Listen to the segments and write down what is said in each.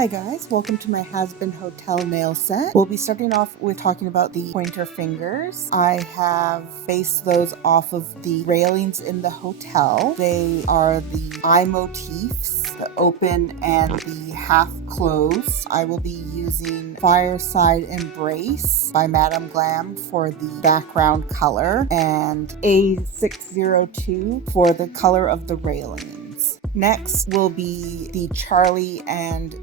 Hi guys, welcome to my Hazbin Hotel Nail set. We'll be starting off with talking about the pointer fingers. I have based those off of the railings in the hotel. They are the eye motifs, the open and the half closed. I will be using Fireside Embrace by Madame Glam for the background color and A602 for the color of the railings. Next will be the Charlie and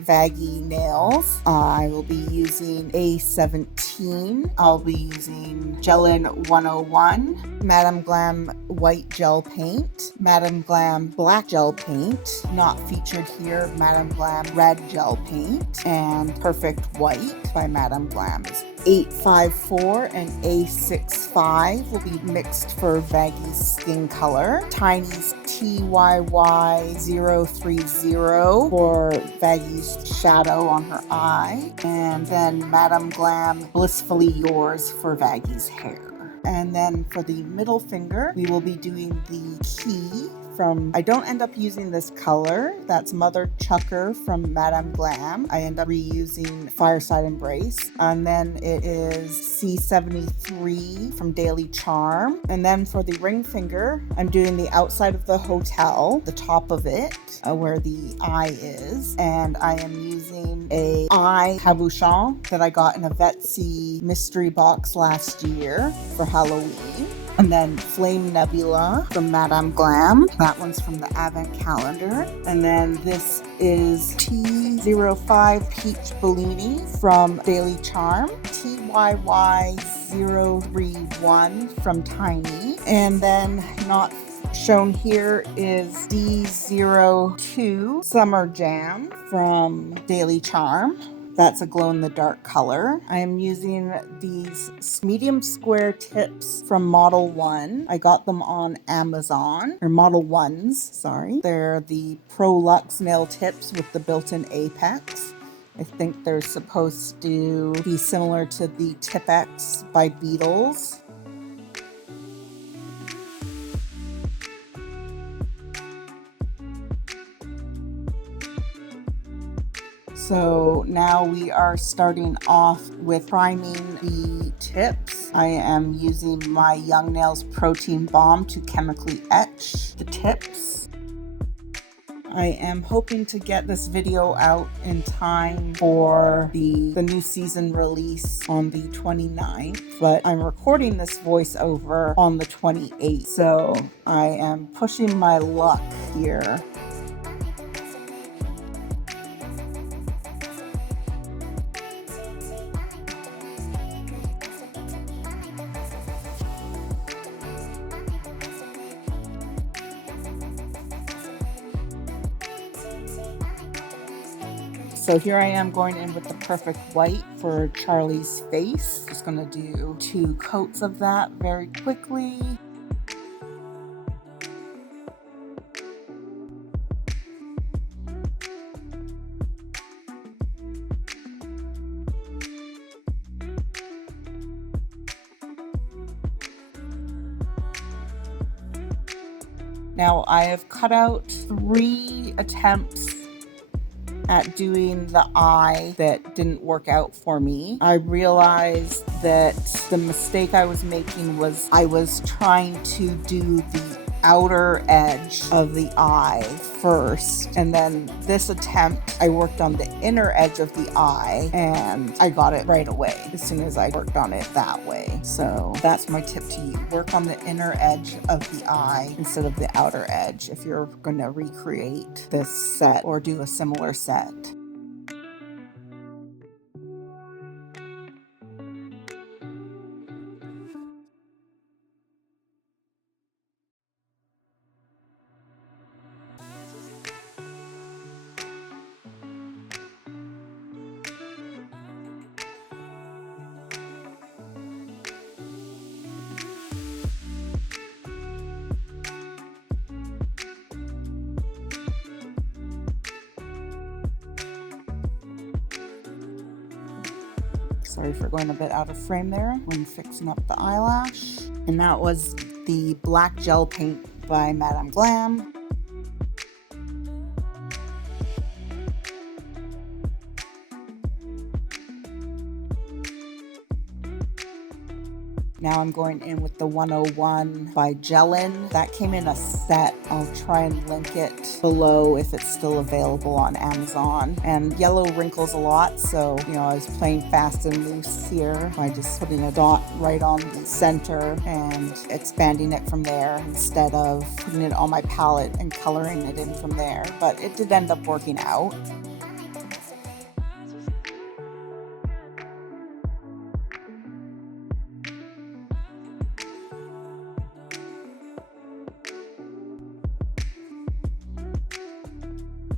Vaggy nails. I will be using A17. I'll be using Gelin 101, Madame Glam white gel paint, Madame Glam black gel paint, not featured here, Madame Glam red gel paint, and Perfect White by Madame Glam. 854 and A65 will be mixed for Vaggy's skin color. Tiny's TYY030 for Vaggy's shadow on her eye. And then Madame Glam Blissfully Yours for Vaggy's hair. And then for the middle finger, we will be doing the key from, I don't end up using this color, that's Mother Chucker from Madame Glam. I end up reusing Fireside Embrace. And then it is C73 from Daily Charm. And then for the ring finger, I'm doing the outside of the hotel, the top of it, where the eye is. And I am using a eye cabochon that I got in a Vetsy mystery box last year for Halloween. And then Flame Nebula from Madame Glam. That one's from the Advent Calendar. And then this is T05 Peach Bellini from Daily Charm. TYY031 from Tiny. And then not shown here is D02 Summer Jam from Daily Charm. That's a glow-in-the-dark color. I am using these medium square tips from Model 1. I got them on Amazon, or Model 1s, sorry. They're the Pro Luxe nail tips with the built-in apex. I think they're supposed to be similar to the Tip-X by Beetles. So now we are starting off with priming the tips. I am using my Young Nails Protein Balm to chemically etch the tips. I am hoping to get this video out in time for the new season release on the 29th, but I'm recording this voiceover on the 28th, so I am pushing my luck here. So here I am going in with the Perfect White for Charlie's face. Just going to do 2 coats of that very quickly. Now I have cut out 3 attempts at doing the eye that didn't work out for me. I realized that the mistake I was making was I was trying to do the outer edge of the eye first, and then this attempt I worked on the inner edge of the eye and I got it right away as soon as I worked on it that way. So that's my tip to you. Work on the inner edge of the eye instead of the outer edge if you're going to recreate this set or do a similar set. Sorry for going a bit out of frame there when fixing up the eyelash. And that was the black gel paint by Madame Glam. Now I'm going in with the 101 by Gellin. That came in a set. I'll try and link it below if it's still available on Amazon. And yellow wrinkles a lot, so I was playing fast and loose here by just putting a dot right on the center and expanding it from there instead of putting it on my palette and coloring it in from there. But it did end up working out.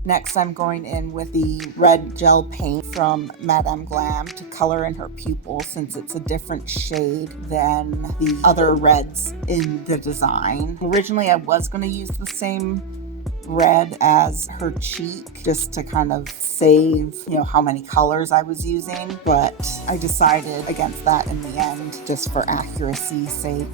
Next, I'm going in with the red gel paint from Madame Glam to color in her pupil, since it's a different shade than the other reds in the design. Originally, I was going to use the same red as her cheek just to kind of save, how many colors I was using, but I decided against that in the end, just for accuracy's sake.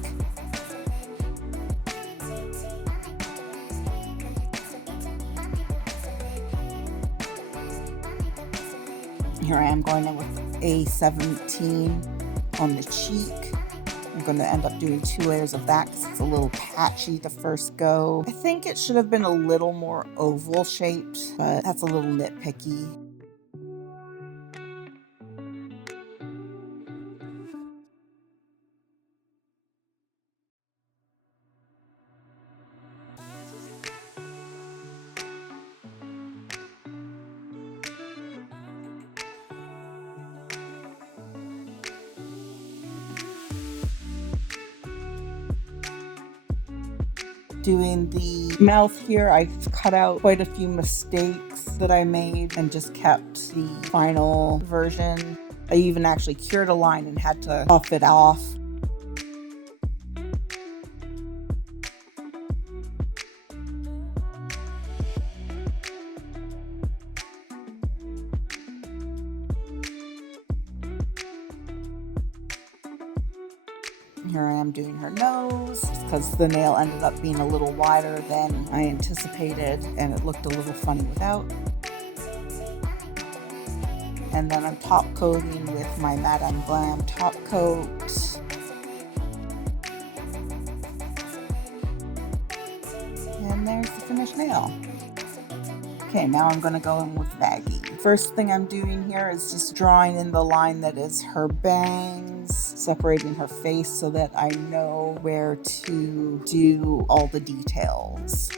Here I am going in with A17 on the cheek. I'm going to end up doing 2 layers of that because it's a little patchy the first go. I think it should have been a little more oval shaped, but that's a little nitpicky. Doing the mouth here, I cut out quite a few mistakes that I made and just kept the final version. I even actually cured a line and had to buff it off. Here I am doing her nose because the nail ended up being a little wider than I anticipated and it looked a little funny without. And then I'm top coating with my Madame Glam top coat. And there's the finished nail. Okay, now I'm going to go in with Vaggie. First thing I'm doing here is just drawing in the line that is her bangs, separating her face so that I know where to do all the details.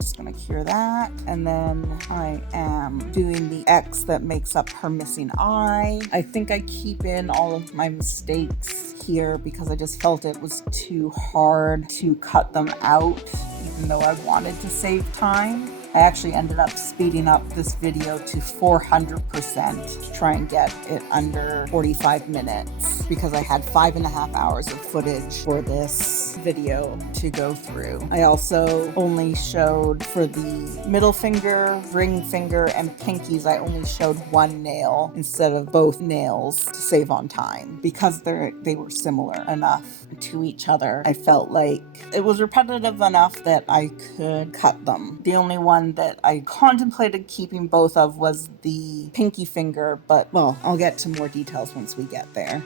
Just going to cure that, and then I am doing the X that makes up her missing eye. I think I keep in all of my mistakes here because I just felt it was too hard to cut them out, even though I wanted to save time. I actually ended up speeding up this video to 400% to try and get it under 45 minutes because I had 5.5 hours of footage for this video to go through. I also only showed for the middle finger, ring finger, and pinkies, I only showed one nail instead of both nails to save on time because they were similar enough to each other. I felt like it was repetitive enough that I could cut them. The only one that I contemplated keeping both of was the pinky finger, but well, I'll get to more details once we get there.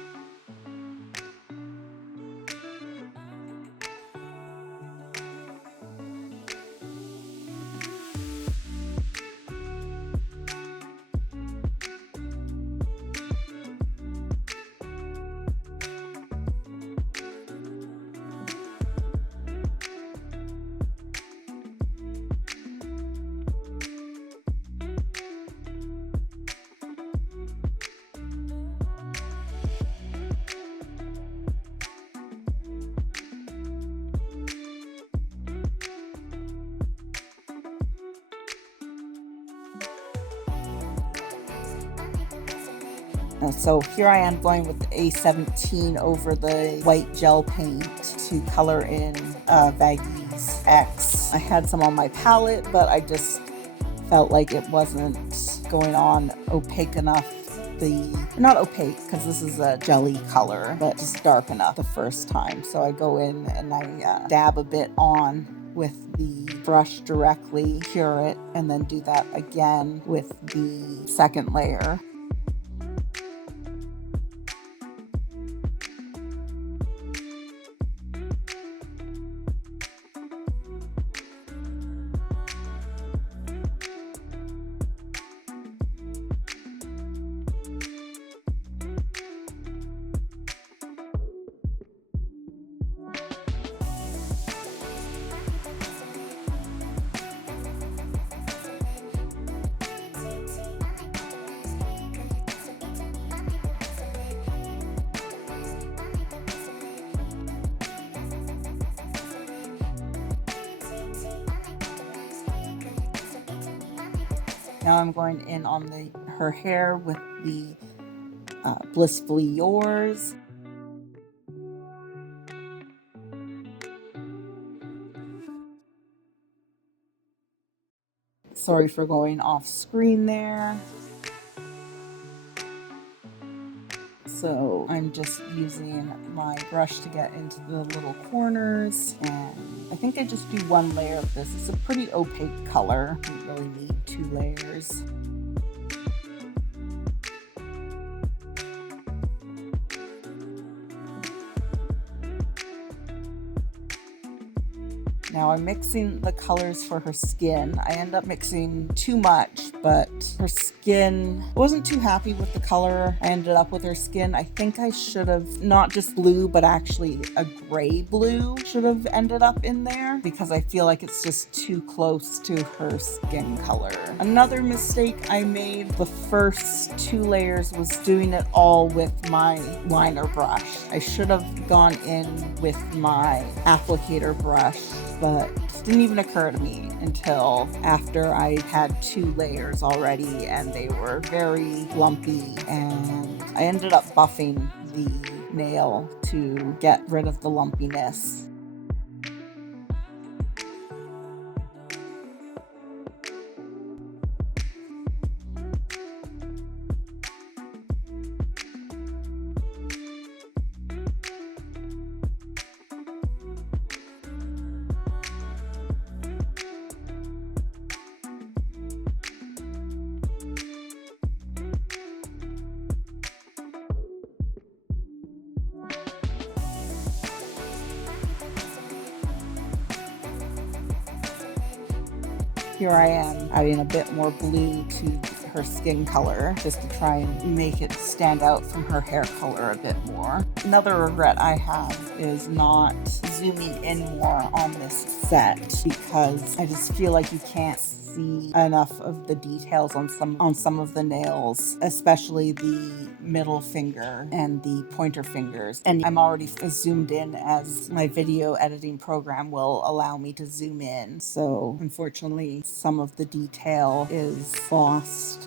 So here I am going with A17 over the white gel paint to color in Vaggie's X. I had some on my palette, but I just felt like it wasn't going on opaque enough. Not opaque because this is a jelly color, but just dark enough the first time. So I go in and I dab a bit on with the brush directly, cure it, and then do that again with the second layer. Now I'm going in on her hair with the Blissfully Yours. Sorry for going off screen there. So I'm just using my brush to get into the little corners, and I think I just do one layer of this. It's a pretty opaque color. You don't really need 2 layers. Now I'm mixing the colors for her skin. I end up mixing too much, but her skin, I wasn't too happy with the color I ended up with her skin. I think I should have not just blue, but actually a gray blue should have ended up in there, because I feel like it's just too close to her skin color. Another mistake I made, the first 2 layers, was doing it all with my liner brush. I should have gone in with my applicator brush, but it didn't even occur to me until after I had 2 layers already, and they were very lumpy, and I ended up buffing the nail to get rid of the lumpiness. Here I am adding a bit more blue to her skin color just to try and make it stand out from her hair color a bit more. Another regret I have is not zooming in more on this set, because I just feel like you can't see enough of the details on some of the nails, especially the middle finger and the pointer fingers. And I'm already zoomed in, as my video editing program will allow me to zoom in. So unfortunately, some of the detail is lost.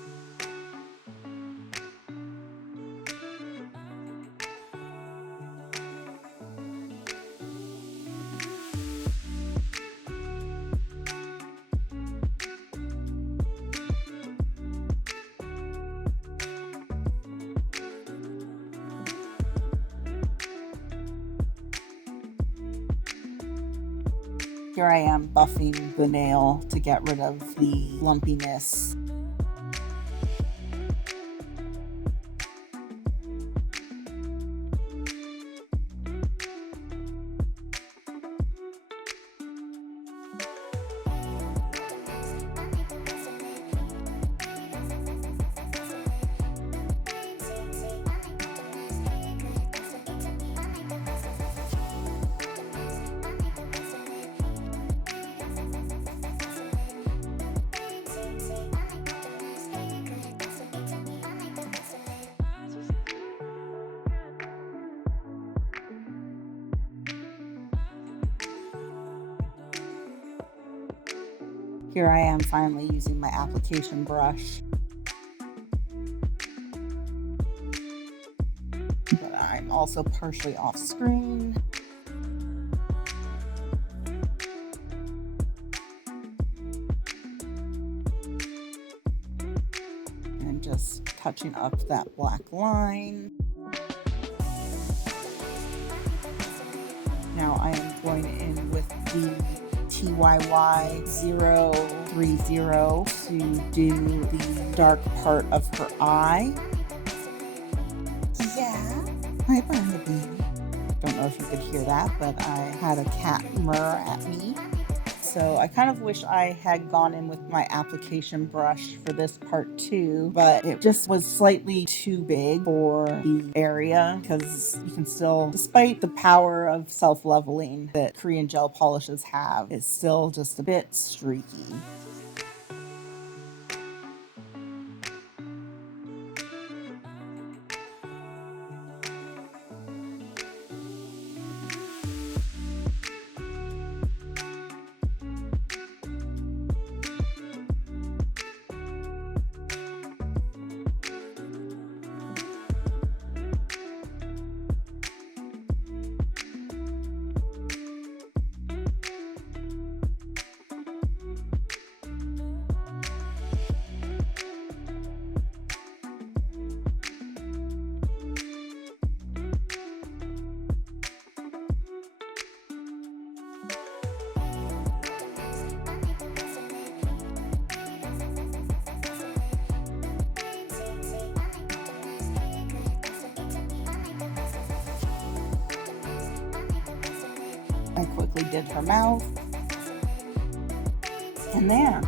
Here I am buffing the nail to get rid of the lumpiness. Here I am finally using my application brush. But I'm also partially off screen. And just touching up that black line. Now I am going in with the TYY030 to do the dark part of her eye. Yeah. Hi, Barnaby. Don't know if you could hear that, but I had a cat murr at me. So I kind of wish I had gone in with my application brush for this part too, but it just was slightly too big for the area because you can still, despite the power of self-leveling that Korean gel polishes have, it's still just a bit streaky. I quickly did her mouth. And there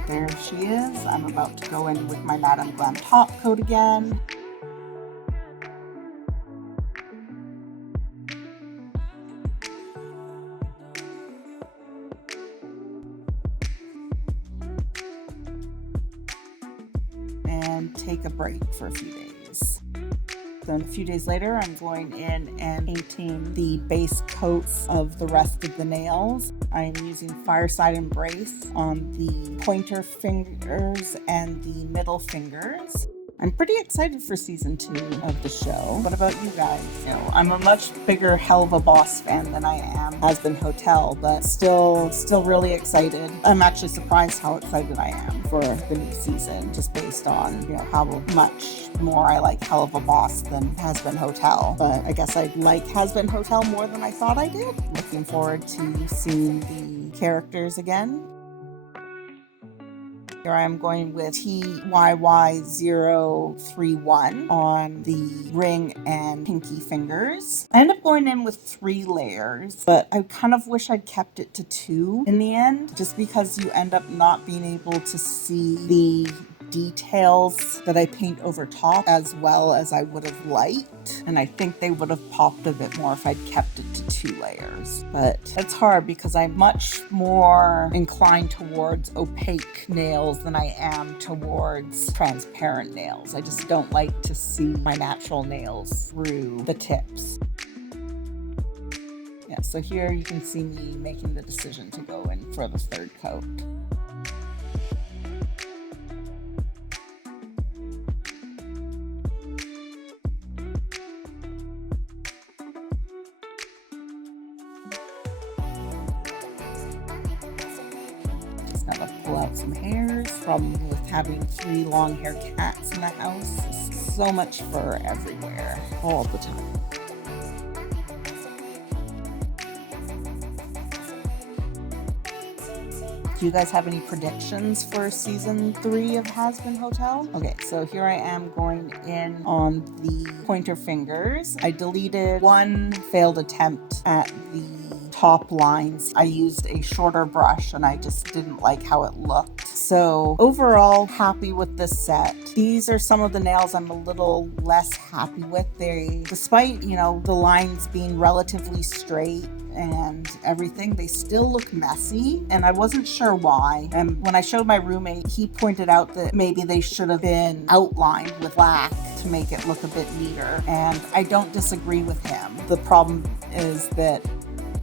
she is. I'm about to go in with my Madam Glam top coat again. And take a break for a few days. Then a few days later, I'm going in and painting the base coats of the rest of the nails. I'm using Fireside Embrace on the pointer fingers and the middle fingers. I'm pretty excited for season 2 of the show. What about you guys? You know, I'm a much bigger Hell of a Boss fan than I am Hazbin Hotel, but still really excited. I'm actually surprised how excited I am for the new season, just based on, you know, how much more I like Hell of a Boss than Hazbin Hotel. But I guess I like Hazbin Hotel more than I thought I did. Looking forward to seeing the characters again. Here I am going with TYY031 on the ring and pinky fingers. I end up going in with 3 layers, but I kind of wish I'd kept it to 2 in the end, just because you end up not being able to see the details that I paint over top as well as I would have liked, and I think they would have popped a bit more if I'd kept it to 2 layers. But it's hard because I'm much more inclined towards opaque nails than I am towards transparent nails. I just don't like to see my natural nails through the tips. Yeah, so here you can see me making the decision to go in for the 3rd coat. Gotta pull out some hairs. Problem with having 3 long haired cats in the house. So much fur everywhere, all the time. Do you guys have any predictions for season 3 of Hazbin Hotel? Okay, so here I am going in on the pointer fingers. I deleted 1 failed attempt at the top lines. I used a shorter brush and I just didn't like how it looked. So overall, happy with this set. These are some of the nails I'm a little less happy with. Despite, you know, the lines being relatively straight and everything, they still look messy, and I wasn't sure why. And when I showed my roommate, he pointed out that maybe they should have been outlined with black to make it look a bit neater, and I don't disagree with him. The problem is that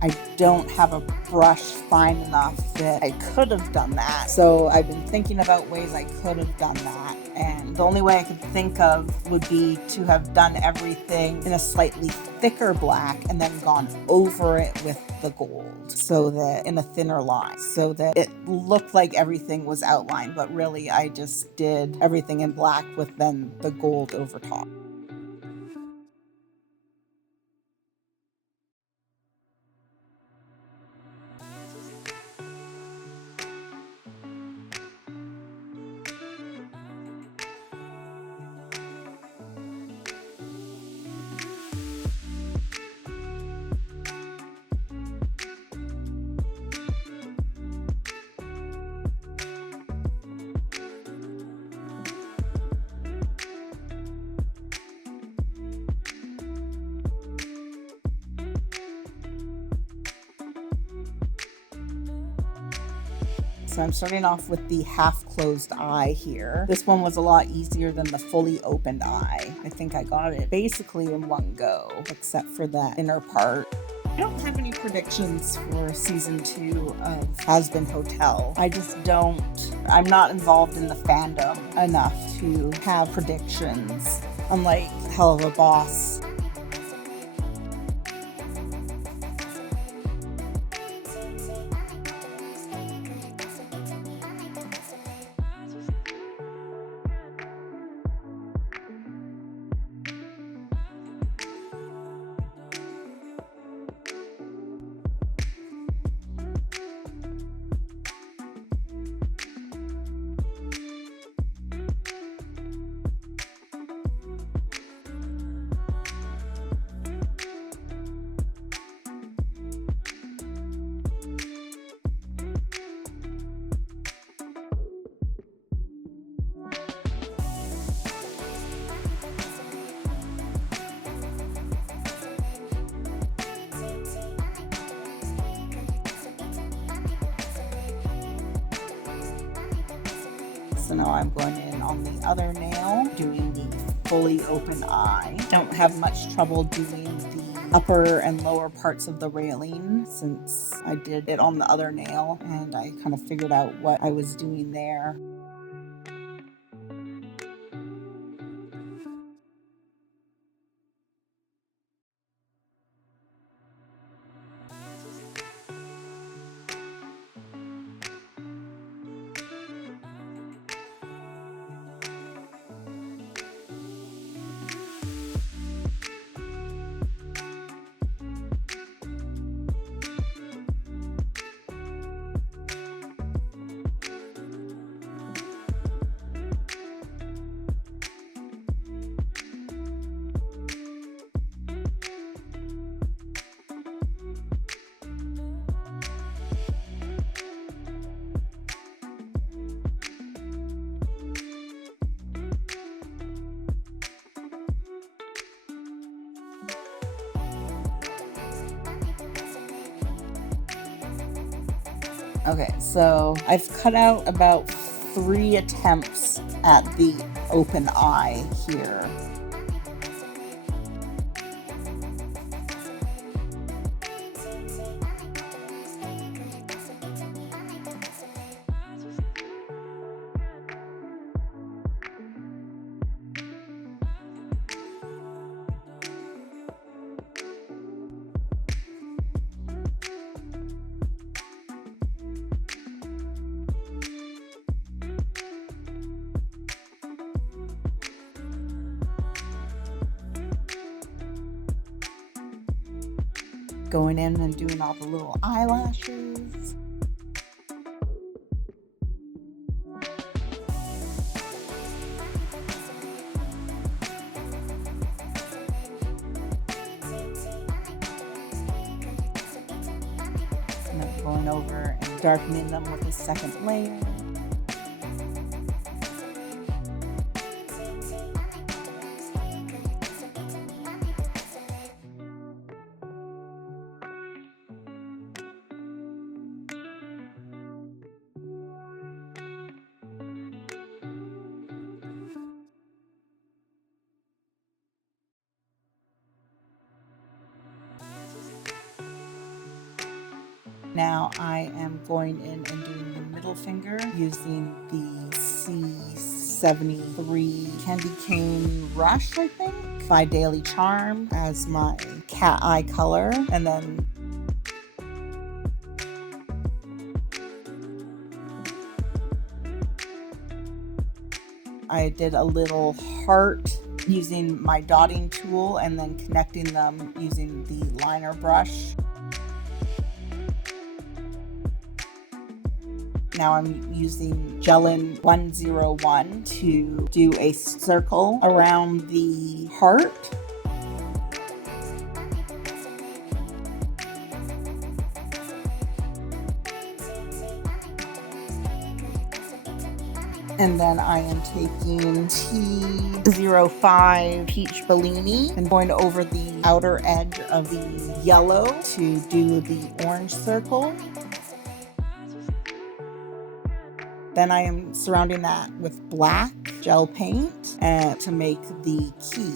I don't have a brush fine enough that I could have done that. So I've been thinking about ways I could have done that. And the only way I could think of would be to have done everything in a slightly thicker black and then gone over it with the gold, so that in a thinner line, so that it looked like everything was outlined, but really I just did everything in black with then the gold over top. So I'm starting off with the half closed eye here. This one was a lot easier than the fully opened eye. I think I got it basically in one go, except for that inner part. I don't have any predictions for season 2 of Hazbin Hotel. I'm not involved in the fandom enough to have predictions, unlike Hell of a Boss. So now I'm going in on the other nail, doing the fully open eye. Don't have much trouble doing the upper and lower parts of the railing since I did it on the other nail and I kind of figured out what I was doing there. Okay, so I've cut out about 3 attempts at the open eye here. Going in and doing all the little eyelashes. And then going over and darkening them with a second layer. Now I am going in and doing the middle finger using the C73 Candy Cane Rush, I think, by Daily Charm as my cat eye color. And then I did a little heart using my dotting tool and then connecting them using the liner brush. Now I'm using Gelin 101 to do a circle around the heart. And then I am taking T05 Peach Bellini and going over the outer edge of the yellow to do the orange circle. Then I am surrounding that with black gel paint to make the key.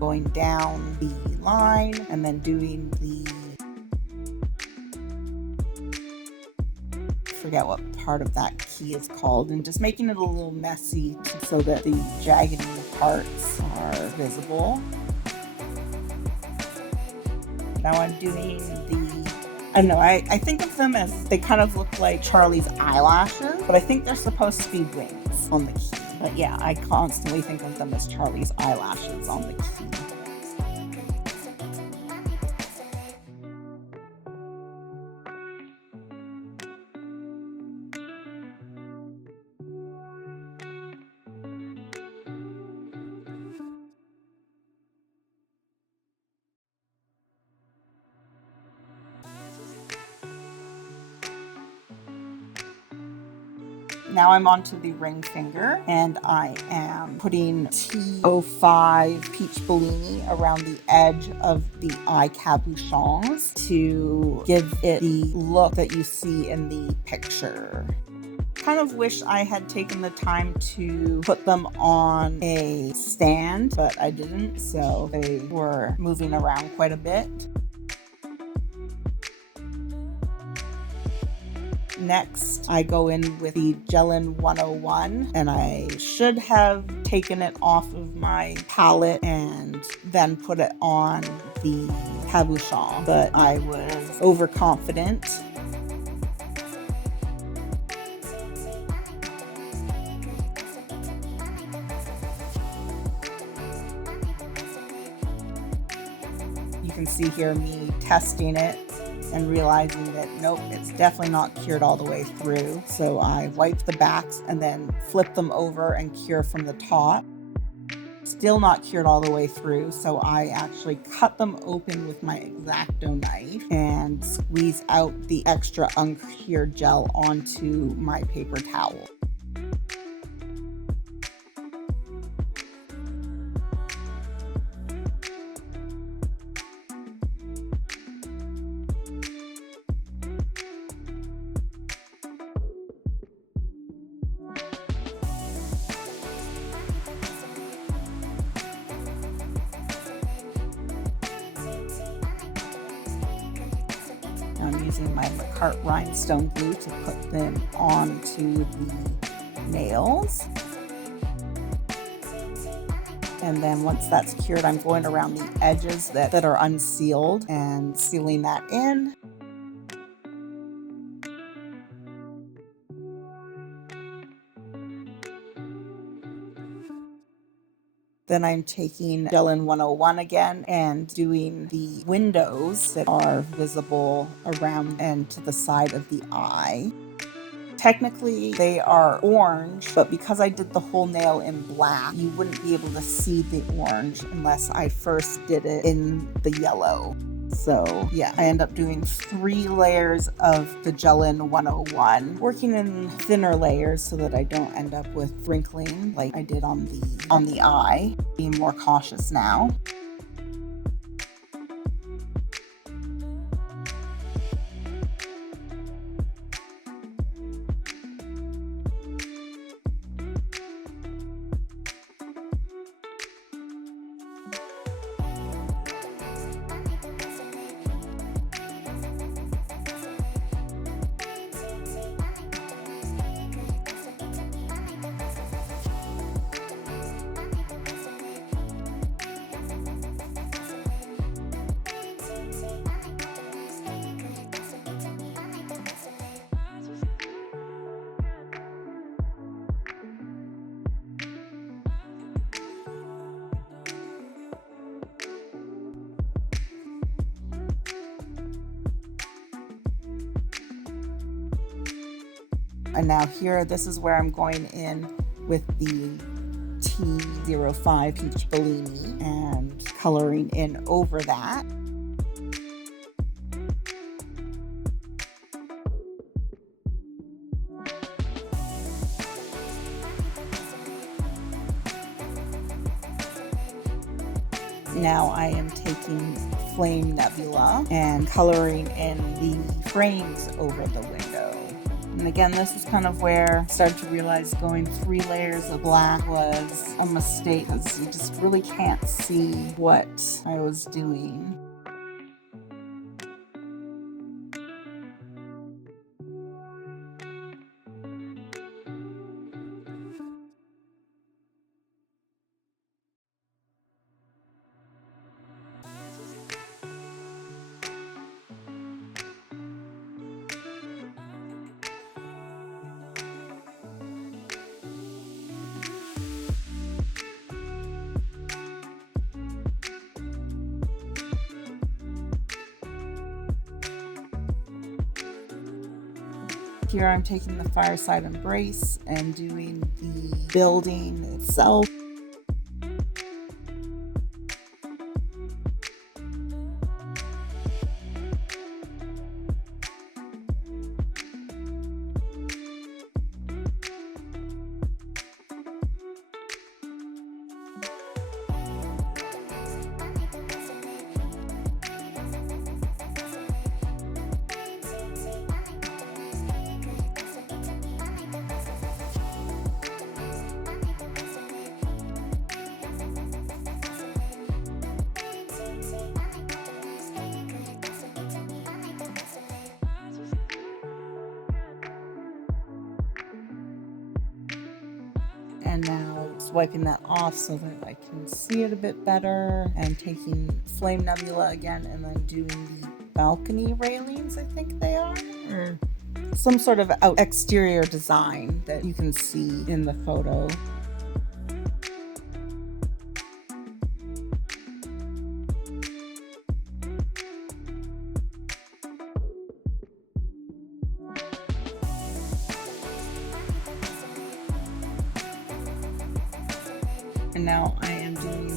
Going down the line and then doing forget what part of that key is called, and just making it a little messy so that the jaggedy parts are visible. Now I'm doing I don't know, I think of them as, they kind of look like Charlie's eyelashes, but I think they're supposed to be wings on the key. But yeah, I constantly think of them as Charlie's eyelashes on the key. Now I'm onto the ring finger, and I am putting T05 Peach Bellini around the edge of the eye cabochons to give it the look that you see in the picture. Kind of wish I had taken the time to put them on a stand, but I didn't, so they were moving around quite a bit. Next, I go in with the Gelin 101, and I should have taken it off of my palette and then put it on the cabochon, but I was overconfident. You can see here me testing it and realizing that nope, it's definitely not cured all the way through. So I wipe the backs and then flip them over and cure from the top. Still not cured all the way through, so I actually cut them open with my X-Acto knife and squeeze out the extra uncured gel onto my paper towel. I'm using my Macart rhinestone glue to put them onto the nails. And then once that's cured, I'm going around the edges that are unsealed and sealing that in. Then I'm taking Gelin 101 again and doing the windows that are visible around and to the side of the eye. Technically, they are orange, but because I did the whole nail in black, you wouldn't be able to see the orange unless I first did it in the yellow. So yeah, I end up doing 3 layers of the Gelin 101, working in thinner layers so that I don't end up with wrinkling like I did on the eye. Being more cautious now. And now here, this is where I'm going in with the T05 Peach Bellini and coloring in over that. Now I am taking Flame Nebula and coloring in the frames over the window. And again, this is kind of where I started to realize going 3 layers of black was a mistake, because you just really can't see what I was doing. Here I'm taking the Fireside embrace and doing the building itself. And now swiping that off so that I can see it a bit better, and taking Flame Nebula again and then doing the balcony railings, I think they are, or some sort of exterior design that you can see in the photo. And now I am doing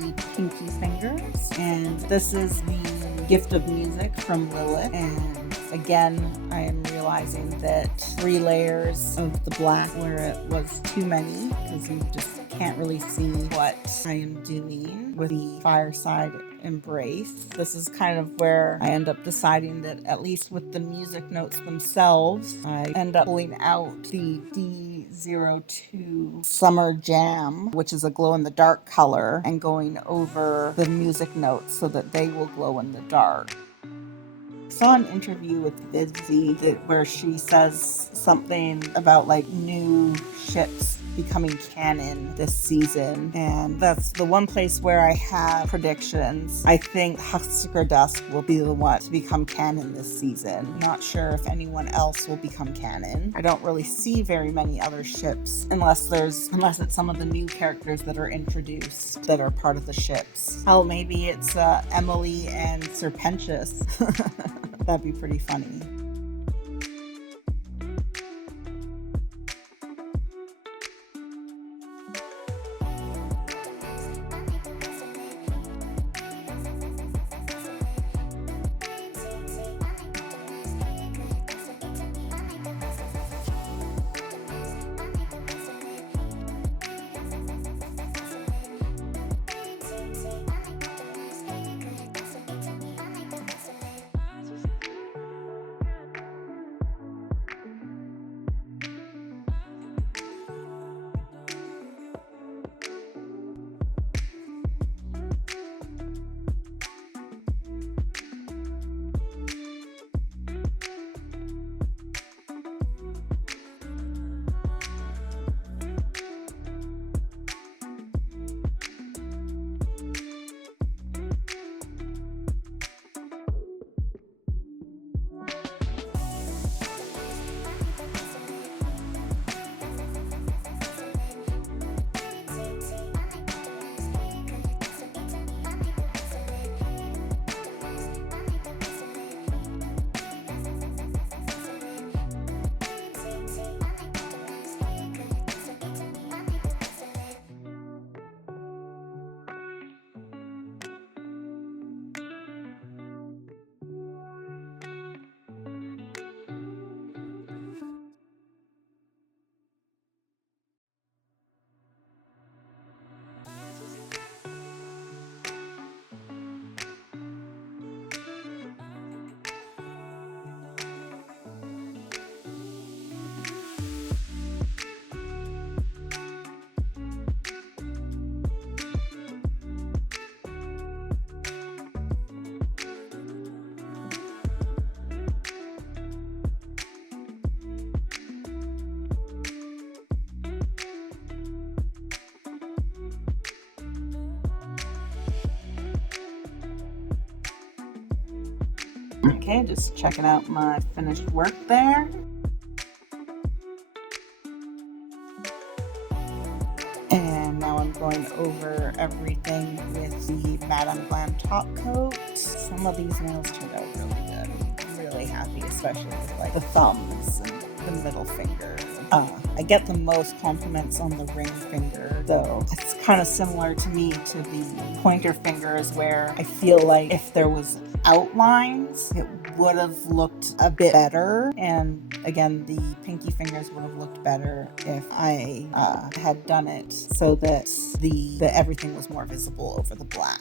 the pinky fingers, and this is the Gift of Music from Lilith. And again, I am realizing that 3 layers of the black where it was too many, because you just can't really see what I am doing with the Fireside embrace. This is kind of where I end up deciding that, at least with the music notes themselves, I end up pulling out the D02 Summer Jam, which is a glow-in-the-dark color, and going over the music notes so that they will glow in the dark. I saw an interview with Vidsy where she says something about like new ships becoming canon this season, and that's the one place where I have predictions. I think Husker Dusk will be the one to become canon this season. Not sure if anyone else will become canon. I don't really see very many other ships unless it's some of the new characters that are introduced that are part of the ships. Hell, maybe it's Emily and Serpentius. That'd be pretty funny. Okay, just checking out my finished work there. And now I'm going over everything with the Madame Glam top coat. Some of these nails turned out really good. I'm really happy, especially with like the thumbs and the middle finger. I get the most compliments on the ring finger, though it's kind of similar to me to the pointer fingers, where I feel like if there was outlines, it would have looked a bit better. And again, the pinky fingers would have looked better if I had done it so that the everything was more visible over the black.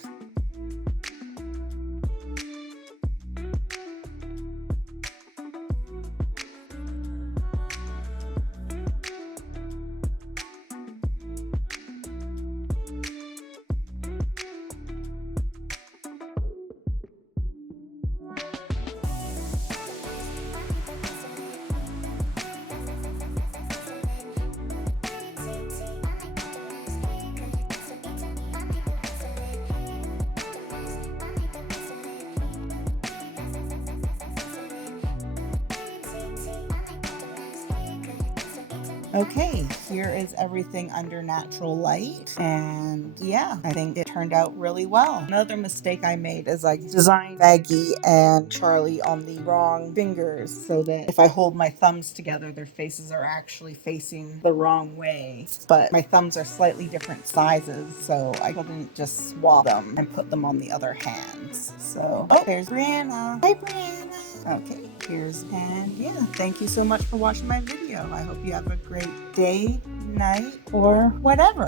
Okay, here is everything under natural light, and yeah, I think it turned out really well. Another mistake I made is I designed Baggy and Charlie on the wrong fingers, so that if I hold my thumbs together, their faces are actually facing the wrong way. But my thumbs are slightly different sizes, so I couldn't just swap them and put them on the other hands. So, oh, there's Brianna. Hi, Brianna. Okay, and yeah, thank you so much for watching my video. I hope you have a great day, night, or whatever.